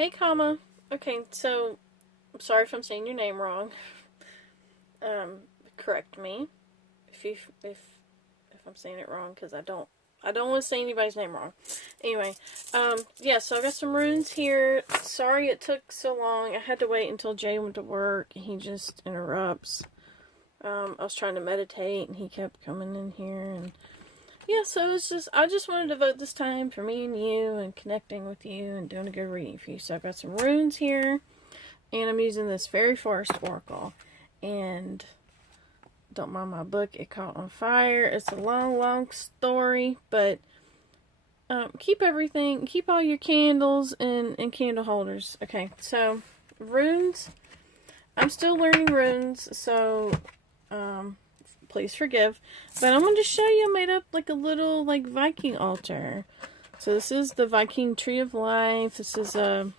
Hey, comma. Okay, so I'm sorry if I'm saying your name wrong. Um, Correct me if I'm saying it wrong because I don't want to say anybody's name wrong. Anyway, yeah. So I got some runes here. Sorry it took so long. I had to wait until Jay went to work. He just interrupts. I was trying to meditate and he kept coming in here and yeah. So it's just I just wanted to devote this time for me and you and connecting with you and doing a good reading for you. So I've got some runes here. And I'm using this Fairy Forest Oracle. And don't mind my book, it caught on fire. It's a long, long story, but keep all your candles and candle holders. Okay, so runes. I'm still learning runes, so please forgive. But I'm going to show you I made up like a little like Viking altar. So this is the Viking Tree of Life. This is a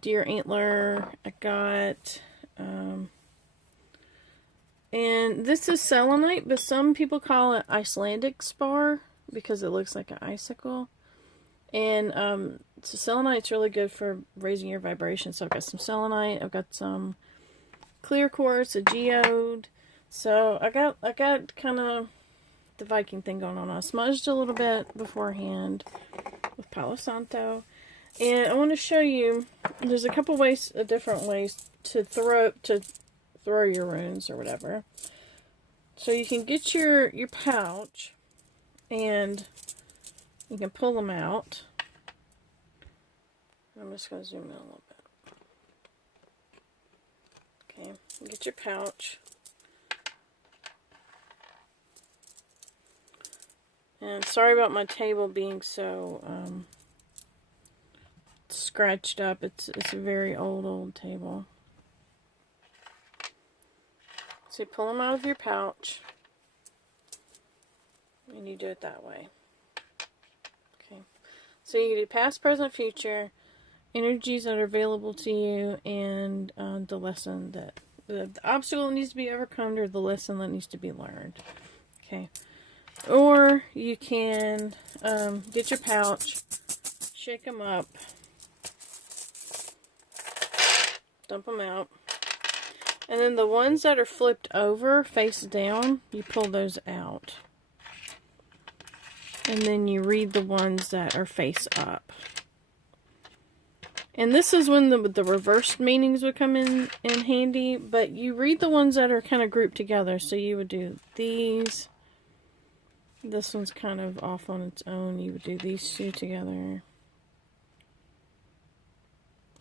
deer antler. I got, and this is selenite, but some people call it Icelandic spar because it looks like an icicle. And so selenite's really good for raising your vibration. So I've got some selenite. I've got some clear quartz, a geode. So I got kind of the Viking thing going on. I smudged a little bit beforehand with Palo Santo. And I want to show you, there's a couple ways, different ways to throw your runes or whatever. So you can get your pouch and you can pull them out. I'm just going to zoom in a little bit. Okay, get your pouch. And sorry about my table being so scratched up. It's a very old table. So you pull them out of your pouch. And you do it that way. Okay. So you do past, present, future, energies that are available to you, and the lesson that the obstacle that needs to be overcome or the lesson that needs to be learned. Okay. Or you can get your pouch, shake them up, dump them out. And then the ones that are flipped over, face down, you pull those out. And then you read the ones that are face up. And this is when the reversed meanings would come in handy. But you read the ones that are kind of grouped together. So you would do these. This one's kind of off on its own. You would do these two together.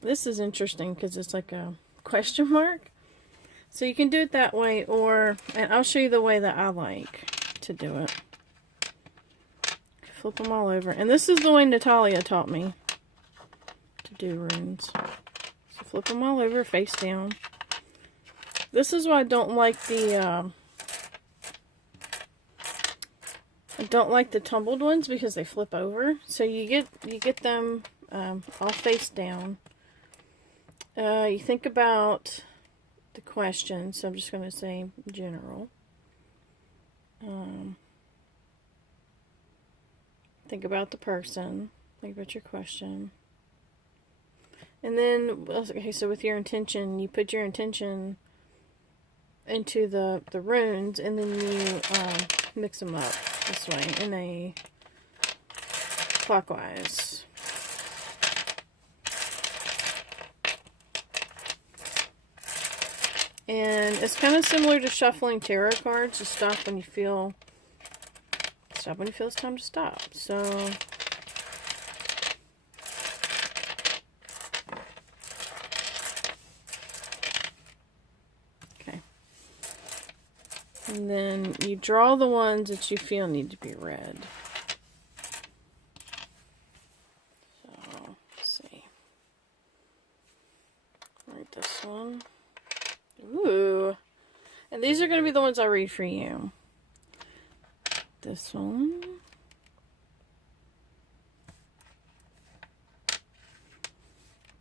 This is interesting because it's like a question mark. So you can do it that way, and I'll show you the way that I like to do it. Flip them all over. And this is the way Natalia taught me to do runes. So flip them all over, face down. This is why I don't like the tumbled ones because they flip over. So you get them all face down. You think about the question, so I'm just going to say general. Think about the person. Think about your question. And then, okay, so with your intention, you put your intention into the runes, and then you mix them up this way in a clockwise. And it's kind of similar to shuffling tarot cards. You stop when you feel it's time to stop. So okay. And then you draw the ones that you feel need to be read. So let's see. Write this one. Ooh. And these are going to be the ones I read for you. This one.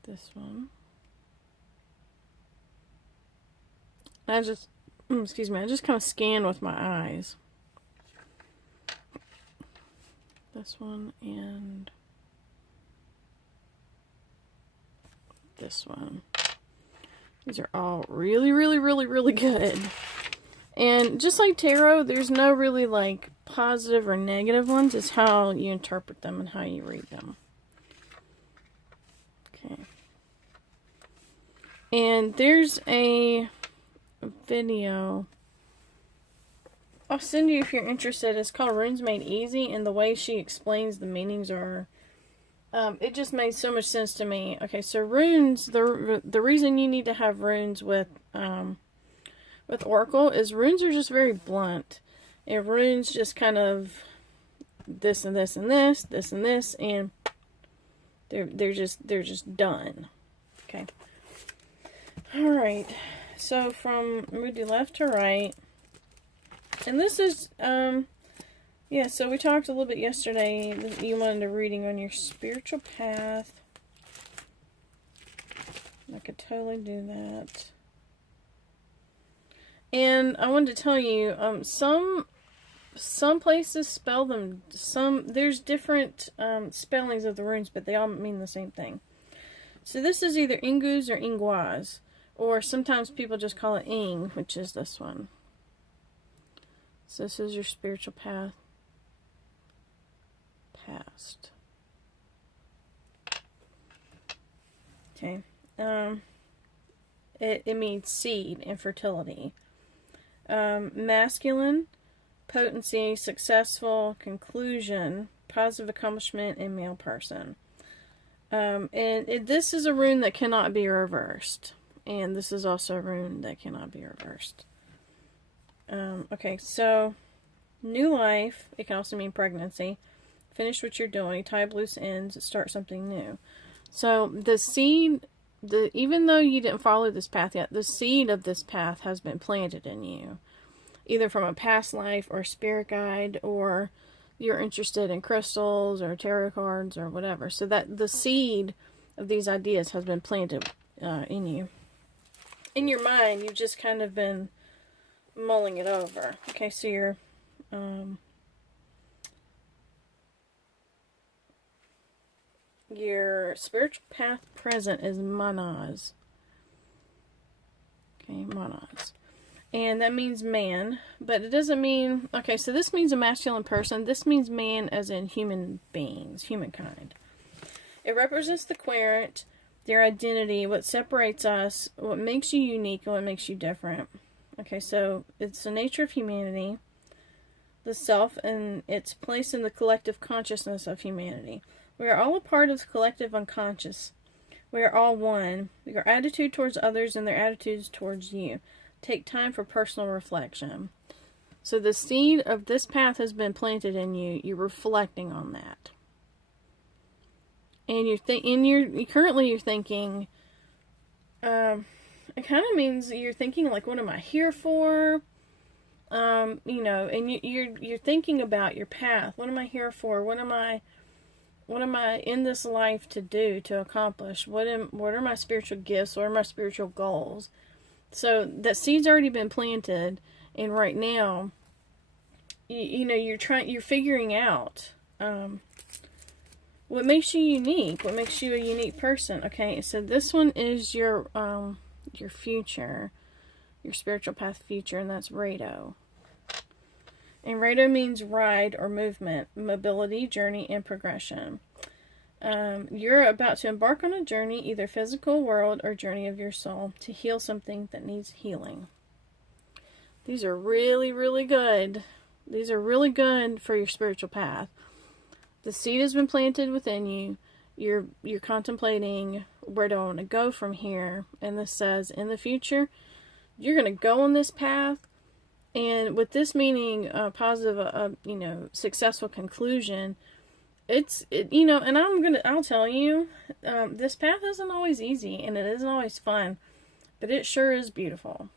This one. I just kind of scan with my eyes. This one and this one. These are all really, really, really, really good. And just like tarot, there's no really like positive or negative ones. It's how you interpret them and how you read them. Okay. And there's a video I'll send you if you're interested. It's called Runes Made Easy, and the way she explains the meanings are, it just made so much sense to me. Okay, so runes, the reason you need to have runes with Oracle is runes are just very blunt. And runes just kind of this and this and this, this and this, and they're just done. Okay. All right. So from Moody left to right. And this is, yeah, so we talked a little bit yesterday that you wanted a reading on your spiritual path. I could totally do that. And I wanted to tell you, some places spell them, there's different spellings of the runes, but they all mean the same thing. So this is either Ingus or Ingwaz, or sometimes people just call it Ing, which is this one. So this is your spiritual path. Past. Okay. It means seed and fertility. Masculine, potency, successful, conclusion, positive accomplishment, and male person. This is a rune that cannot be reversed. And this is also a rune that cannot be reversed. Okay, so new life, it can also mean pregnancy. Finish what you're doing, tie up loose ends, start something new. So the seed, even though you didn't follow this path yet, the seed of this path has been planted in you. Either from a past life or spirit guide, or you're interested in crystals or tarot cards or whatever. So that the seed of these ideas has been planted in you. In your mind, you've just kind of been mulling it over. Okay, so your spiritual path present is Manas. Okay, Manas. And that means man, but it doesn't mean, okay, so this means a masculine person. This means man as in human beings, humankind. It represents the querent, their identity, what separates us, what makes you unique, and what makes you different. Okay, so it's the nature of humanity, the self, and its place in the collective consciousness of humanity. We are all a part of the collective unconscious. We are all one. Your attitude towards others and their attitudes towards you. Take time for personal reflection. So the seed of this path has been planted in you. You're reflecting on that. And currently you're thinking, it kind of means you're thinking like, what am I here for? And you're thinking about your path. What am I here for? What am I in this life to do, to accomplish? What are my spiritual gifts? What are my spiritual goals? So that seed's already been planted, and right now, you're figuring out what makes you unique, what makes you a unique person. Okay, so this one is your future, your spiritual path future, and that's Rado. And Rado means ride or movement, mobility, journey, and progression. You're about to embark on a journey, either physical world or journey of your soul, to heal something that needs healing. These are really, really good. These are really good for your spiritual path. The seed has been planted within you. You're contemplating, where do I want to go from here? And this says, in the future, you're going to go on this path. And with this meaning positive, successful conclusion, and I'll tell you, this path isn't always easy, and it isn't always fun, but it sure is beautiful.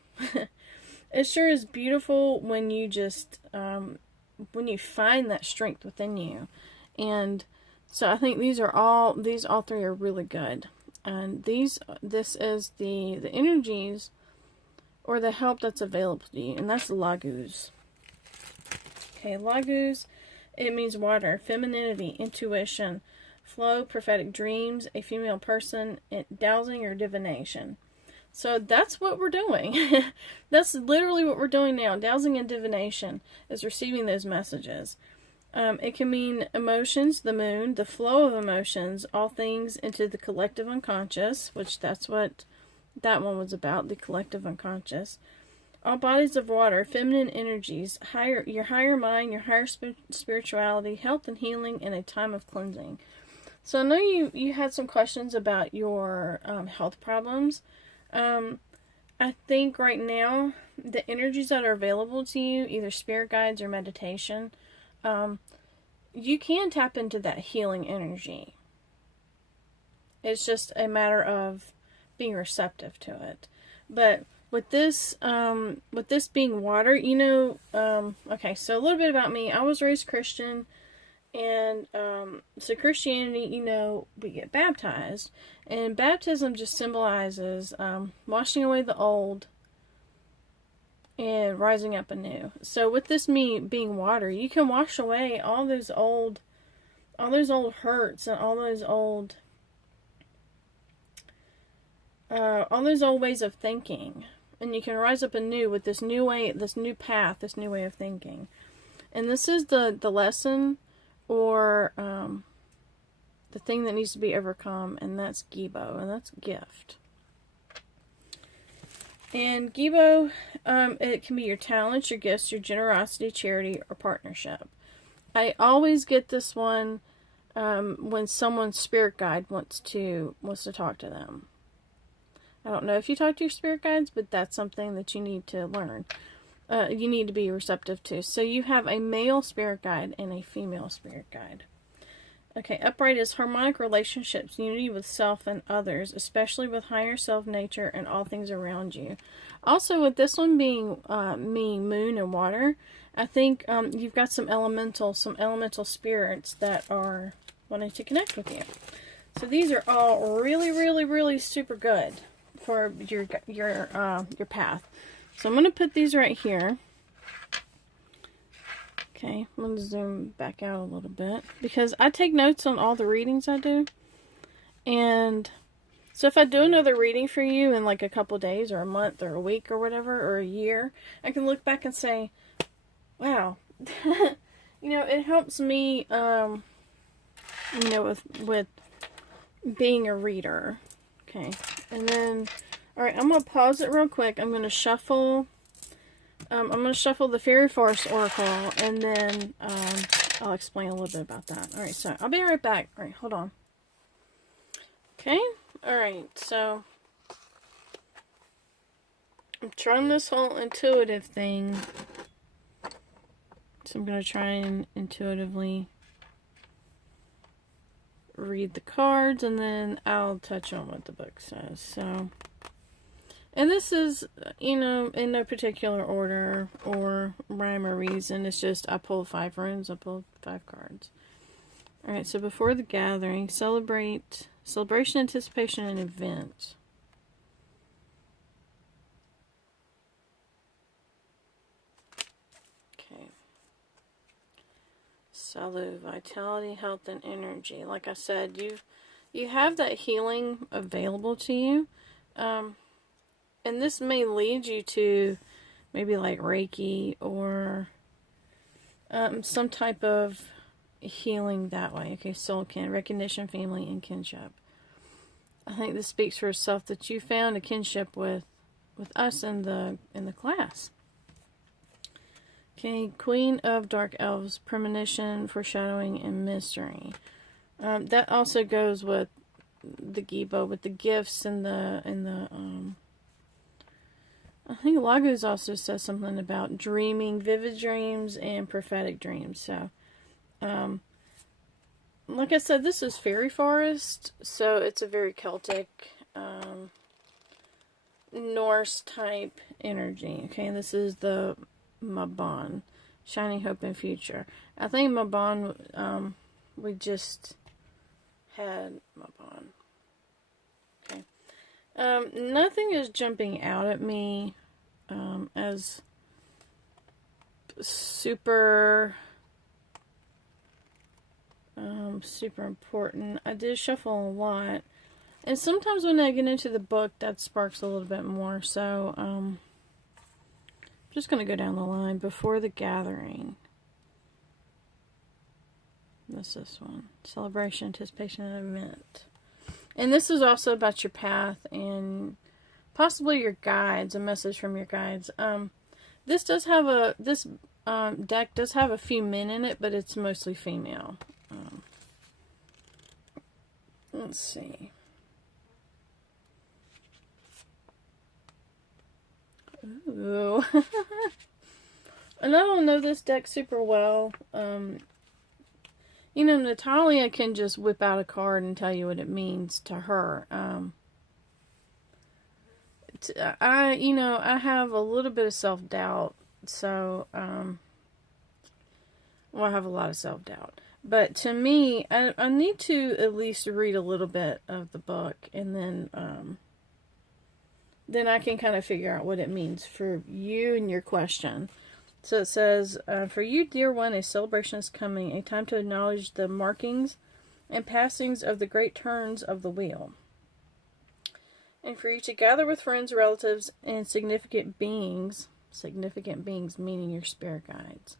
It sure is beautiful when you just, when you find that strength within you. And so I think these all three are really good. And this is the energies or the help that's available to you, and that's Laguz. Okay, Laguz, it means water, femininity, intuition, flow, prophetic dreams, a female person, dowsing or divination. So that's what we're doing. That's literally what we're doing now. Dowsing and divination is receiving those messages. It can mean emotions, the moon, the flow of emotions, all things into the collective unconscious, which that's what that one was about, the collective unconscious. All bodies of water, feminine energies, your higher mind, your higher spirituality, health and healing, in a time of cleansing. So I know you had some questions about your health problems. I think right now, the energies that are available to you, either spirit guides or meditation, you can tap into that healing energy. It's just a matter of being receptive to it. But with this being water, okay, so a little bit about me. I was raised Christian, and so Christianity, we get baptized, and baptism just symbolizes washing away the old and rising up anew. So with this being water, you can wash away all those old hurts and all those old ways of thinking, and you can rise up anew with this new way, this new path, this new way of thinking. And this is the lesson, or the thing that needs to be overcome, and that's Gibo, and that's gift. And Gibo, it can be your talents, your gifts, your generosity, charity, or partnership. I always get this one when someone's spirit guide wants to talk to them. I don't know if you talk to your spirit guides, but that's something that you need to learn. You need to be receptive to. So you have a male spirit guide and a female spirit guide. Okay, upright is harmonic relationships, unity with self and others, especially with higher self, nature, and all things around you. Also, with this one being moon and water, I think you've got some elemental spirits that are wanting to connect with you. So these are all really, really, really super good for your path. So I'm going to put these right here. Okay, I'm going to zoom back out a little bit, because I take notes on all the readings I do. And so if I do another reading for you in like a couple days or a month or a week or whatever, or a year, I can look back and say, wow, it helps me, with being a reader. Okay, and then, alright, I'm going to pause it real quick. I'm going to shuffle the Fairy Forest Oracle, and then I'll explain a little bit about that. Alright, so I'll be right back. Alright, hold on. Okay, alright, so I'm trying this whole intuitive thing. So I'm going to try and intuitively read the cards, and then I'll touch on what the book says. So, and this is, in no particular order or rhyme or reason. It's just I pulled 5 runes, I pulled 5 cards. Alright, so before the gathering, celebration, anticipation, and event. Okay. Salu, vitality, health, and energy. Like I said, you have that healing available to you. And this may lead you to maybe like Reiki or some type of healing that way. Okay, soul kin, recognition, family, and kinship. I think this speaks for itself that you found a kinship with us in the class. Okay, Queen of Dark Elves, premonition, foreshadowing, and mystery. That also goes with the Gibo, with the gifts and the I think Lagos also says something about dreaming, vivid dreams, and prophetic dreams. So, like I said, this is Fairy Forest, so it's a very Celtic, Norse type energy. Okay, and this is the Mabon, Shining Hope and Future. I think Mabon, we just had Mabon. Okay. Nothing is jumping out at me as super super important. I did shuffle a lot. And sometimes when I get into the book, that sparks a little bit more. So, I'm just going to go down the line. Before the gathering. That's this one. Celebration, anticipation, and event. And this is also about your path and possibly your guides, a message from your guides. This does have this deck does have a few men in it, but it's mostly female. Let's see. Ooh. And I don't know this deck super well. You know, Natalia can just whip out a card and tell you what it means to her. I have a little bit of self-doubt. So, I have a lot of self-doubt. But to me, I need to at least read a little bit of the book. And then I can kind of figure out what it means for you and your question. So it says, for you, dear one, a celebration is coming, a time to acknowledge the markings and passings of the great turns of the wheel. And for you to gather with friends, relatives, and significant beings meaning your spirit guides,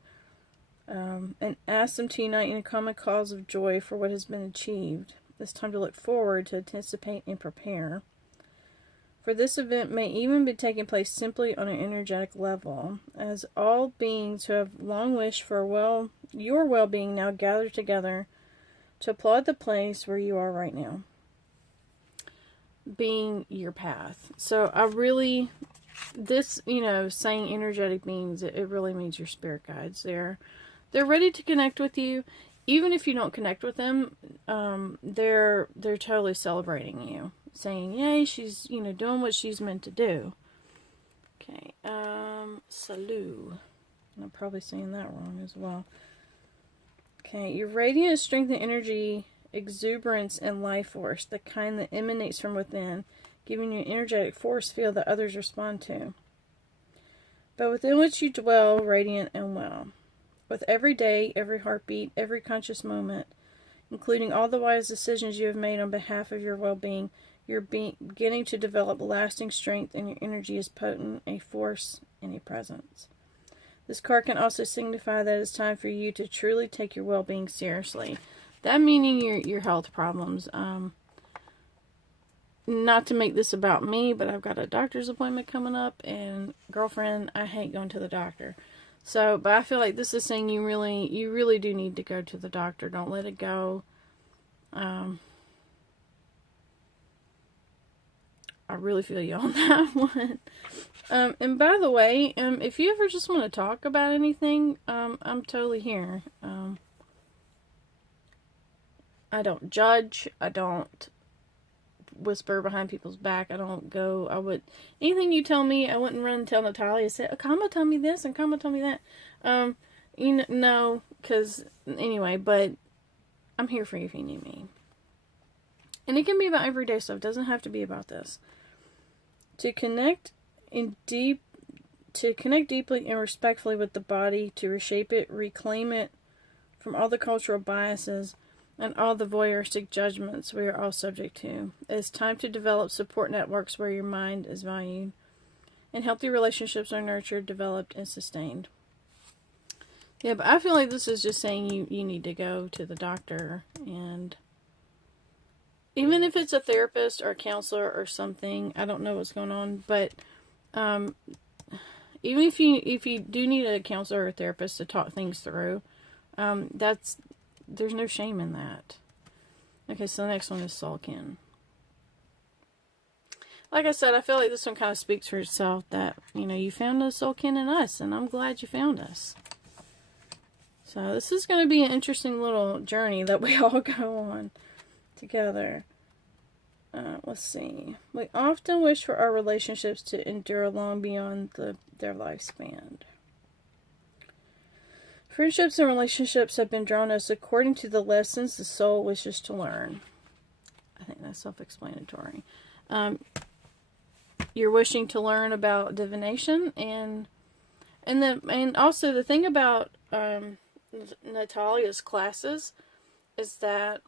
and ask them to unite in a common cause of joy for what has been achieved. It's time to look forward, to anticipate, and prepare. For this event may even be taking place simply on an energetic level, as all beings who have long wished for your well-being now gather together to applaud the place where you are right now, being your path. So I really, saying energetic beings, it really means your spirit guides. They're ready to connect with you, even if you don't connect with them. They're totally celebrating you. Saying, yay, she's, doing what she's meant to do. Okay, Salu. I'm probably saying that wrong as well. Okay, your radiant strength and energy, exuberance and life force, the kind that emanates from within, giving you an energetic force field that others respond to. But within which you dwell, radiant and well. With every day, every heartbeat, every conscious moment, including all the wise decisions you have made on behalf of your well-being, you're beginning to develop lasting strength, and your energy is potent, a force, and a presence. This card can also signify that it's time for you to truly take your well-being seriously. That meaning your health problems. Not to make this about me, but I've got a doctor's appointment coming up, and girlfriend, I hate going to the doctor. So, but I feel like this is saying you really do need to go to the doctor. Don't let it go. I really feel you on that one. And by the way, if you ever just want to talk about anything, I'm totally here. I don't judge. I don't whisper behind people's back. Anything you tell me, I wouldn't run and tell Natalia, say, oh, Kama told me this and Kama told me that. No, because anyway, but I'm here for you if you need me. And it can be about everyday stuff. It doesn't have to be about this. To connect deeply and respectfully with the body, to reshape it, reclaim it from all the cultural biases and all the voyeuristic judgments we are all subject to. It is time to develop support networks where your mind is valued, and healthy relationships are nurtured, developed, and sustained. Yeah, but I feel like this is just saying you need to go to the doctor, and even if it's a therapist or a counselor or something, I don't know what's going on, but even if you do need a counselor or a therapist to talk things through, there's no shame in that. Okay, so the next one is Sulkin. Like I said, I feel like this one kind of speaks for itself, that, you found a Sulkin in us, and I'm glad you found us. So this is going to be an interesting little journey that we all go on together. Let's see. We often wish for our relationships to endure long beyond their lifespan. Friendships and relationships have been drawn to us according to the lessons the soul wishes to learn. I think that's self-explanatory. You're wishing to learn about divination, and also the thing about Natalia's classes is that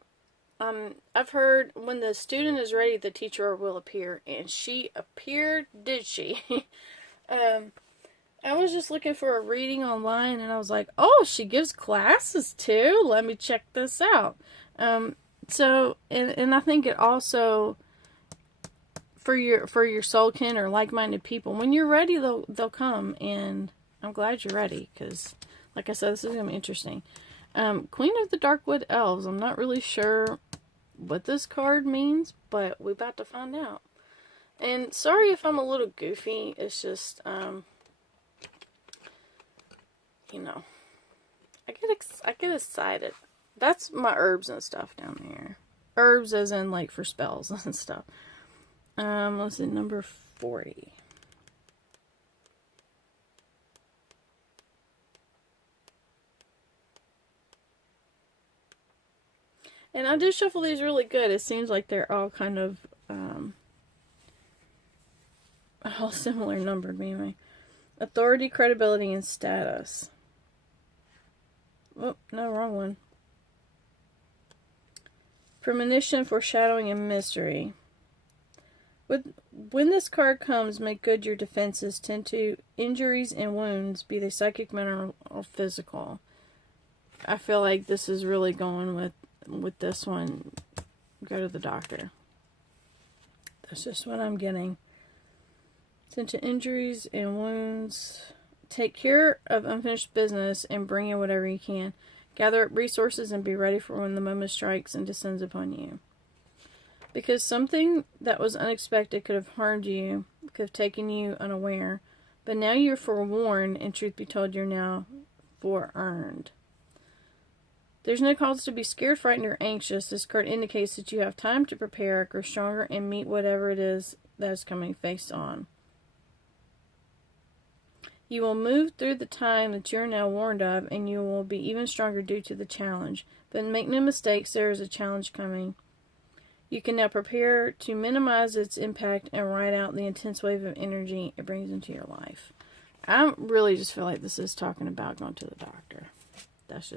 I've heard when the student is ready, the teacher will appear, and she appeared, did she? I was just looking for a reading online, and I was like, oh, she gives classes too? Let me check this out. So, and I think it also, for your soulkin or like-minded people, when you're ready, they'll come, and I'm glad you're ready, because, like I said, this is going to be interesting. Queen of the Darkwood Elves. I'm not really sure what this card means, but we're about to find out. And sorry if I'm a little goofy. It's just, you know, I get excited. That's my herbs and stuff down there. Herbs as in, like, for spells and stuff. Let's see, number 40. And I do shuffle these really good. It seems like they're all kind of, all similar numbered, anyway. Authority, credibility, and status. Oh, no, wrong one. Premonition, foreshadowing, and mystery. When this card comes, make good your defenses. Tend to injuries and wounds, be they psychic, mental, or physical. I feel like this is really going with this one. Go to the doctor. That's just what I'm getting. Tend to injuries and wounds. Take care of unfinished business and bring in whatever you can. Gather up resources and be ready for when the moment strikes and descends upon you. Because something that was unexpected could have harmed you, could have taken you unaware. But now you're forewarned, and truth be told, you're now forearmed. There's no cause to be scared, frightened, or anxious. This card indicates that you have time to prepare, grow stronger, and meet whatever it is that is coming face on. You will move through the time that you're now warned of, and you will be even stronger due to the challenge. But make no mistakes, there is a challenge coming. You can now prepare to minimize its impact and ride out the intense wave of energy it brings into your life. I really just feel like this is talking about going to the doctor. That's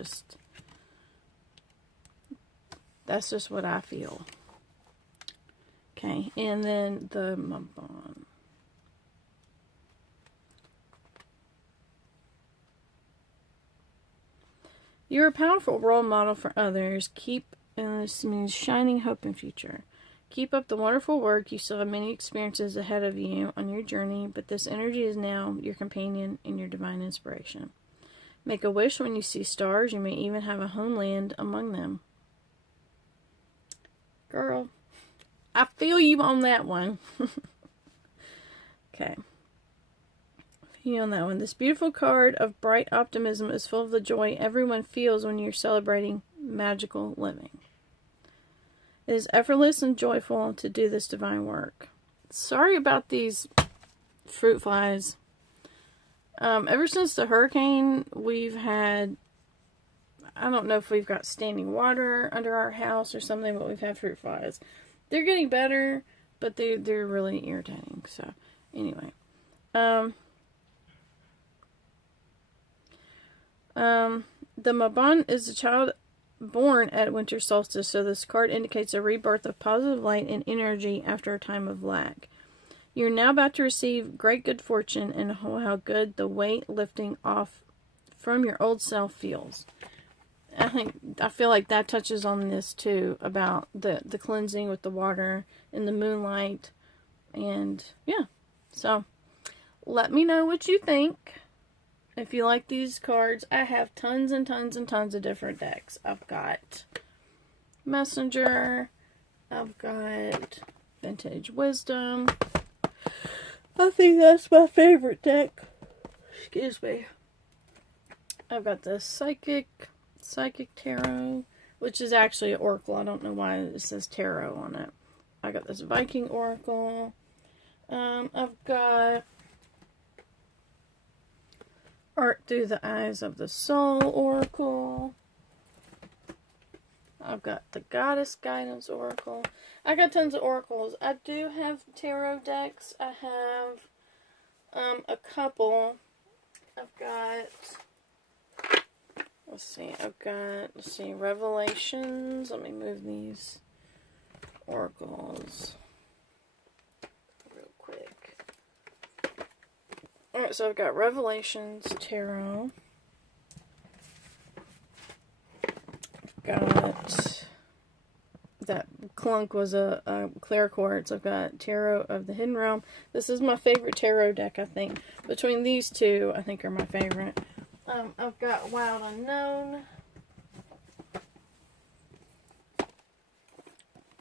just what I feel. Okay, and then the Mabon. You're a powerful role model for others. And this means shining hope and future. Keep up the wonderful work. You still have many experiences ahead of you on your journey, but this energy is now your companion and your divine inspiration. Make a wish when you see stars. You may even have a homeland among them. Girl, I feel you on that one. Okay. You on that one. This beautiful card of bright optimism is full of the joy everyone feels when you're celebrating magical living. It is effortless and joyful to do this divine work. Sorry about these fruit flies. Ever since the hurricane, we've had, I don't know if we've got standing water under our house or something, but we've had fruit flies. They're getting better, but they're really irritating. So, anyway. The Mabon is a child born at winter solstice, so this card indicates a rebirth of positive light and energy after a time of lack. You're now about to receive great good fortune, and how good the weight lifting off from your old self feels. I feel like that touches on this too, about the cleansing with the water and the moonlight, and yeah. So let me know what you think. If you like these cards, I have tons and tons and tons of different decks. I've got Messenger. I've got Vintage Wisdom. I think that's my favorite deck. Excuse me. I've got the Psychic Tarot, which is actually an Oracle. I don't know why it says Tarot on it. I got this Viking Oracle. I've got Art Through the Eyes of the Soul Oracle. I've got the Goddess Guidance Oracle. I got tons of oracles. I do have tarot decks. I have a couple. I've got, Let's see, I've got, Revelations. Let me move these oracles real quick. Alright, so I've got Revelations Tarot. I've got, that clunk was a clear quartz. I've got Tarot of the Hidden Realm. This is my favorite tarot deck, I think. Between these two, I think are my favorite. I've got Wild Unknown.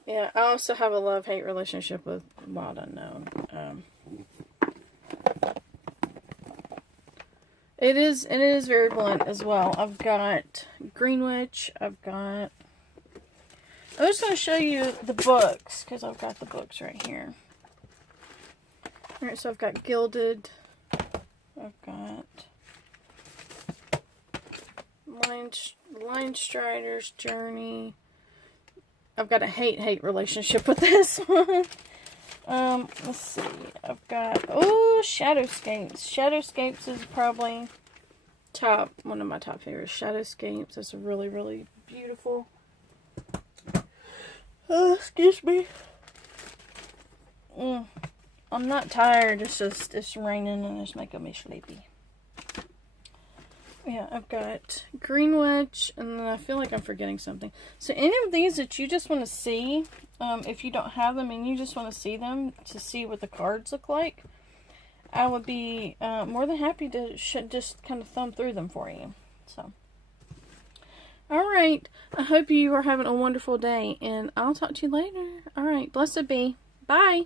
Yeah, I also have a love-hate relationship with Wild Unknown. It is very blunt as well. I've got Greenwich. I'm just going to show you the books, because I've got the books right here. Alright, so I've got Gilded. I've got Line Strider's Journey. I've got a hate-hate relationship with this one. Let's see. I've got, Shadowscapes. Shadowscapes is probably one of my top favorites. Shadowscapes is really, really beautiful. Excuse me. I'm not tired. It's raining and it's making me sleepy. Yeah, I've got Greenwich, and then I feel like I'm forgetting something. So any of these that you just want to see, if you don't have them and you just want to see them to see what the cards look like, I would be more than happy to just kind of thumb through them for you. So, alright, I hope you are having a wonderful day, and I'll talk to you later. Alright, blessed be. Bye.